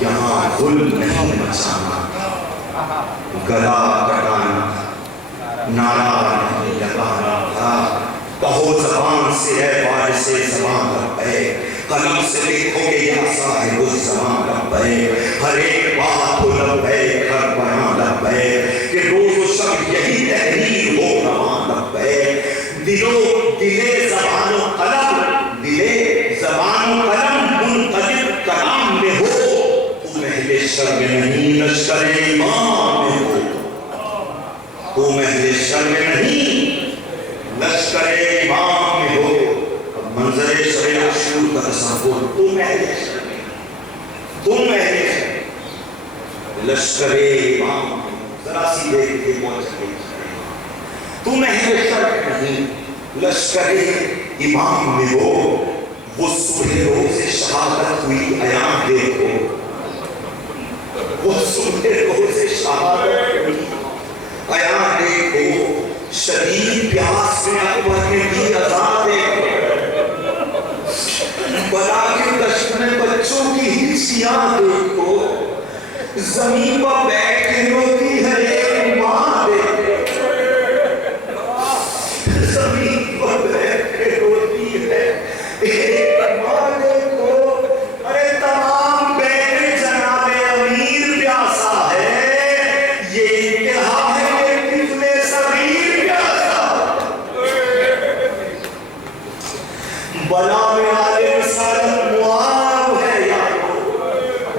یہاں گل نہیں بچانا تھا، گلا کٹانا تھا، نعرہ نہیں لگانا تھا، کہو زبان سے ہے بارش زبان لبیک، قلم سے لکھو گے یا صاحب الزمان لبیک، ہر ایک بات کو لبیک، ہر بیان لبیک، کہ روز و شب یہی تحریر ہو رواں لبیک، دلے زبان و قلم منقلب کلام میں ہو، تم اہل شرم نہیں لشکر امام میں ہو، تم اہل شرم نہیں لشکر امام میں ہو، منظر شب عاشور کا تصور، تم اہل شرم لشکر امام میں ہو، ذرا سی دیکھ کے پہنچ گئی، تم اہل شرم نہیں لشکر امام میں ہو، وہ صبح روز شہادت ہوئی عیاں دیکھو، وہ صبح روز شہادت ہوئی عیاں دیکھو، شدید پیاس میں اکبر نے دی عذاب دیکھو، بلا کے دشت میں بچوں کی ہنسیاں دیکھو، زمین پر بیٹھ کے روتی ہے ایک ماں دیکھو، زمین پر بیٹھ کے روتی ہے ایک ماں دیکھو، ارے تمام بیٹے جناب امیر پیاسا ہے، یہ انتہا ہے کہ کتنے صغیر پیاسا، بلا میں آلے رسالت معاب ہے یارو،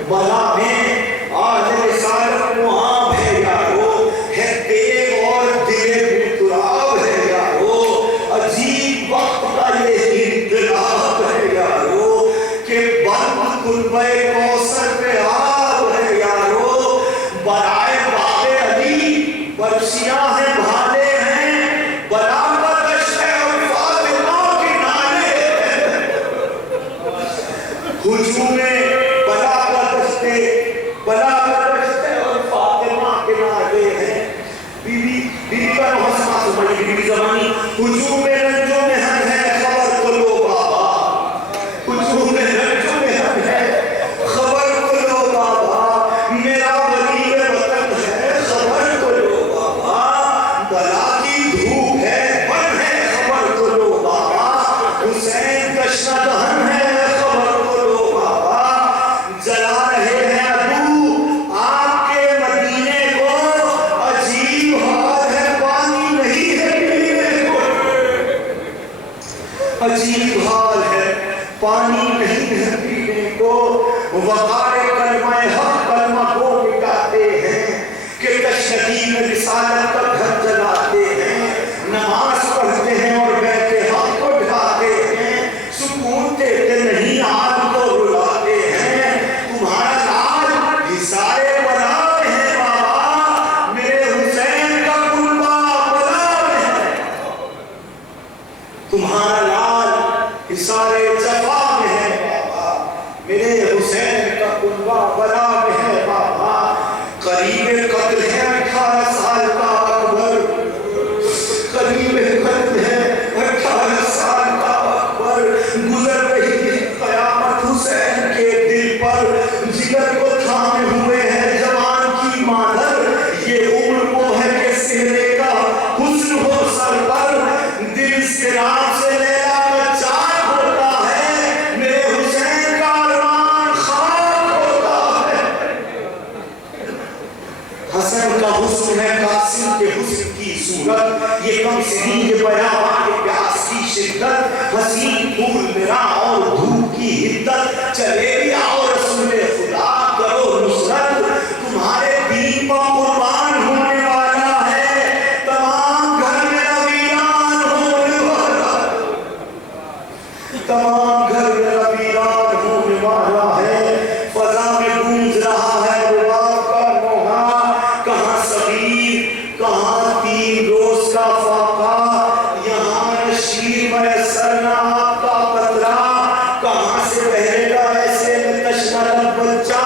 بلا میں آج رسالت معاب ہے یارو، ہے دیو اور دل تراب ہے یارو، عجیب وقت کا یہ انقلاب ہے یارو، کہ بند قربہ کوثر پہ آب ہے یارو، برائے باغ علی برشیاں ہیں بھالے ہیں، بلا کا دشت ہے اور فاطمہ کے نالے ہیں، ہجوم بلا کا دشت ہے اور فاطمہ کے نالے ہیں، بی کا محسمہ سمجھ بی زمانی، ہجوم رنج و محن ہے خبر کو لو بابا، ہجوم رنج و محن ہے خبر کو لو بابا، میرا ولی وطن ہے خبر کو لو بابا، بلا کی دھوپ ہے بن ہے خبر کو لو بابا، حسین کشنا دہن ہے خبر کو لو بابا، جلا رہے ہیں ابو آپ کے مدینے کو، عجیب حال ہے پانی نہیں ہے پینے کو، عجیب حال ہے پانی نہیں ہے پینے کو، وقار کلمہ حق کلمہ کو مٹاتے ہیں، کہ تشنگی میں رسالت کا گھر جلاتے ہیں، نماز پڑھتے ہیں اور بیت حق کو ڈھاتے ہیں، سکون دیتے نہیں آگ کو رلاتے ہیں، تمہارا لاج حصار بلا میں ہے بابا، میرے حسین کا قربہ بلا میں ہے، تمہارا لاج حصار جفا میں ہے بابا، میرے حسین کا قربہ بلا میں ہے بابا، قریب قتل ہے 18 سال کا اکبر، قریب قتل ہے 18 سال کا اکبر، گزر رہی ہے قیامت حسین کے دل پر، جگر کو تھامے ہوئے ہے جوان کی مادر، یہ عمر وہ ہے کہ سہرے کا حسن ہو سر پر، دل اضطراب سے لیلا کا چاک ہوتا ہے، میرے حسین کا ارمان خاک ہوتا ہے، حسن کا حسن ہے قاسم کے حسن کی صورت، یہ کم سنی کے بیان کے پیاس کی شدت، حسین پھول میرا اور دھوپ کی حدت، چلے بھی آؤ رسول خدا کرو نصرت، تمہارے دین پر قربان ہونے والا ہے، تمام گھر میں ویران ہونے والا ہے، تمام گھر میں ویران ہونے والا ہے، فضا میں گونج رہا ہے رباب کا نوحہ، کہاں صغیر کہاں 3 روز کا فاقہ، یہاں نشیر میسر نہ آپ کا قطرہ، کہاں سے بہرے گا ایسے میں تشنہ لب بچہ،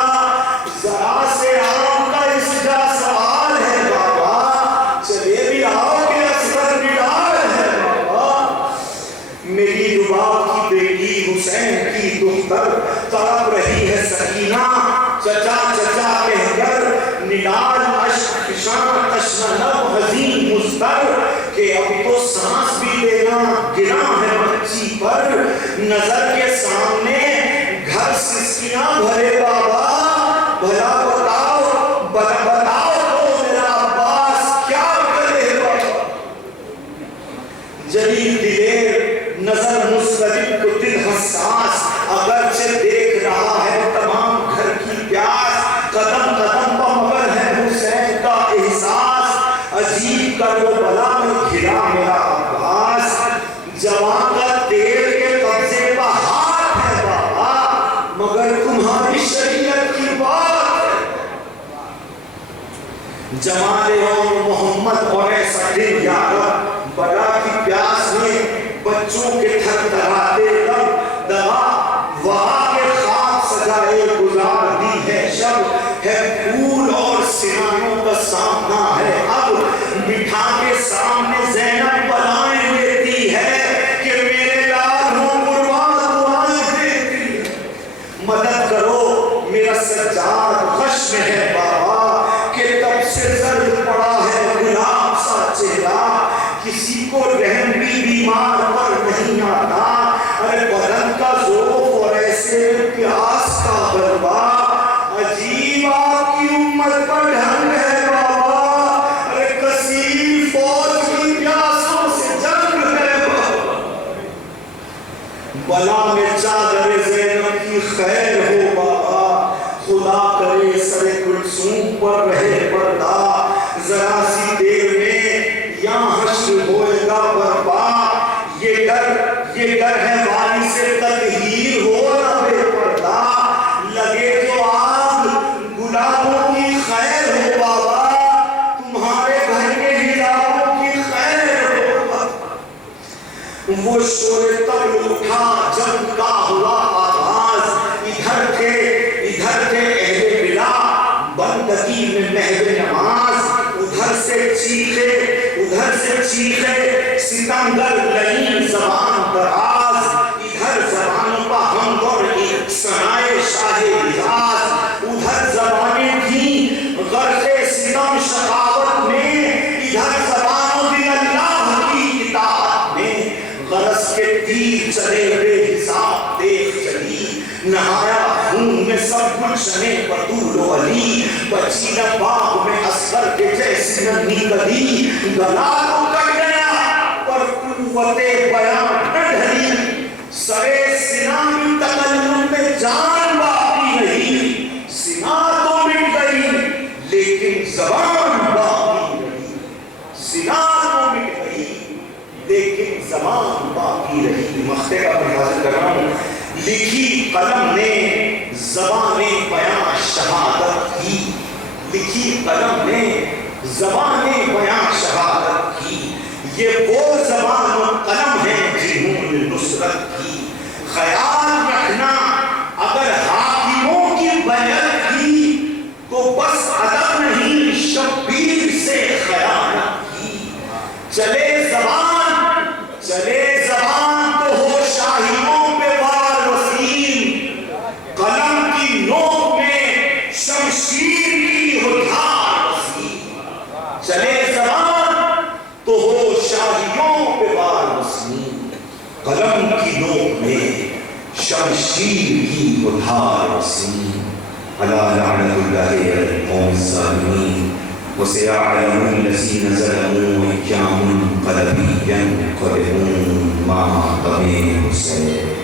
ذرا سے آم کا اس کا سوال ہے بابا، چلے بھی آؤ کہ اصغر بلال ہے بابا، میری رباب کی بیٹی حسین کی دختر تڑپ رہی ہے سکینہ، چچا چچا کہہ کر نڈال عشق فشاں تشنہ لب حزین مضطر، کہ اب تو سانس بھی لینا گراں ہے بچی پر، نظر کے سامنے گھر سسکیاں بھرے بابا، بھلا بتاؤ تو میرا عباس کیا کرے بابا، جلیل دلیر نظر مستقل کو دل حساس، اگرچہ دیکھ رہا ہے تمام گھر کی پیاس، قدم قدم پر مگر ہے حسین کا احساس، عجیب کربلا میں گھرا میرا عباس، جوان کا تیل کے قبضے کا ہاتھ ہے بابا، مگر تمہاری شریعت کی بات ہے، جمال اور محمد اور ایسا دن یارب، بڑا کی پیاس میں بچوں کے تھر تراتے لب، دغا وہاں کے خواب سجائے گزار دی ہے شب، ہے پھول اور سنانوں کا سامنا ہے اب، بٹھا کے سامنے زینب بلائیں دیتی ہے، کہ میرے لال ہوں قربان دعائیں دیتی ہے، مدد کرو میرا سجاد غش میں ہے بابا، کہ تب سے زرد پڑا ہے گلاب سا چہرہ، کسی کو رحم بھی بیمار پر نہیں آتا، ارے بدن کا ذوق اور ایسے پیاس کا غلبہ، عجیب آپ کی امت پر ڈھنگ ہے بابا، ارے کثیر فوج کی پیاسوں سے جنگ ہے بابا، بلا میں چادر زینب کی خیر ہو بابا، خدا خدا کرے سر کلثوم پر رہے پردہ، ذرا سی دیر میں یہاں حشر ہوئے گا برپا، یہ ڈر ہے والی سے تطہیر ہو نہ بے پردہ، لگے تو آگ گلابوں کی خیر ہو بابا، تمہارے گھر کے ہجابوں کی خیر ہو بابا۔ وہ شور تب اٹھا جب کا ہوا آغاز، ادھر تھے اہل بلا بندگی میں محو نماز، ادھر سے چیخے ستمگر لئیم زبان دراز، ادھر زبانوں کا حمد اور ثنائے شاہ حجاز، ادھر زبانیں تھیں غرق ستم شقاوت میں، ادھر زبانوں دل اللہ کی اطاعت میں، غرض کے تیر چلے بے حساب دیکھ چلی، نہایا خون میں سب گلشنے بطول و علی، بچی نہ باغ میں اصغر کے جیسی ننھی کلی، گلا تو کٹ گیا پر قوت بیان نہ ڈھلی، سرے سنا میں تکلم میں جان باقی نہیں، سنا تو مٹ گئی لیکن زبان باقی رہی، سنا تو مٹ گئی لیکن زبان باقی رہی۔ مقطع کا میں حاضر کر رہا ہوں، لکھی قلم نے زبان بیان شہادت کی، لکھی قلم نے زبان بیان شہادت کی، یہ وہ زبان و قلم ہے جنہوں نے نصرت کی، خیال رکھنا اگر حاکموں کی بیعت کی تو بس ادب نہیں شبیر سے خیانت کی، چلے زبان تو ہو شاہینوں پہ وار وسیم، قلم کی نوک میں شمشیر کی ہو دھار وسیم، چلے زبان تو ہو شاہینوں پہ وار وسیم، قلم کی نوک میں شمشیر کی ہو دھار وسیم، الا لعنت اللہ علی القوم الظالمین وسيعلم الذين ظلموا أيام منقلب ينقلبون مع ضمير حسين۔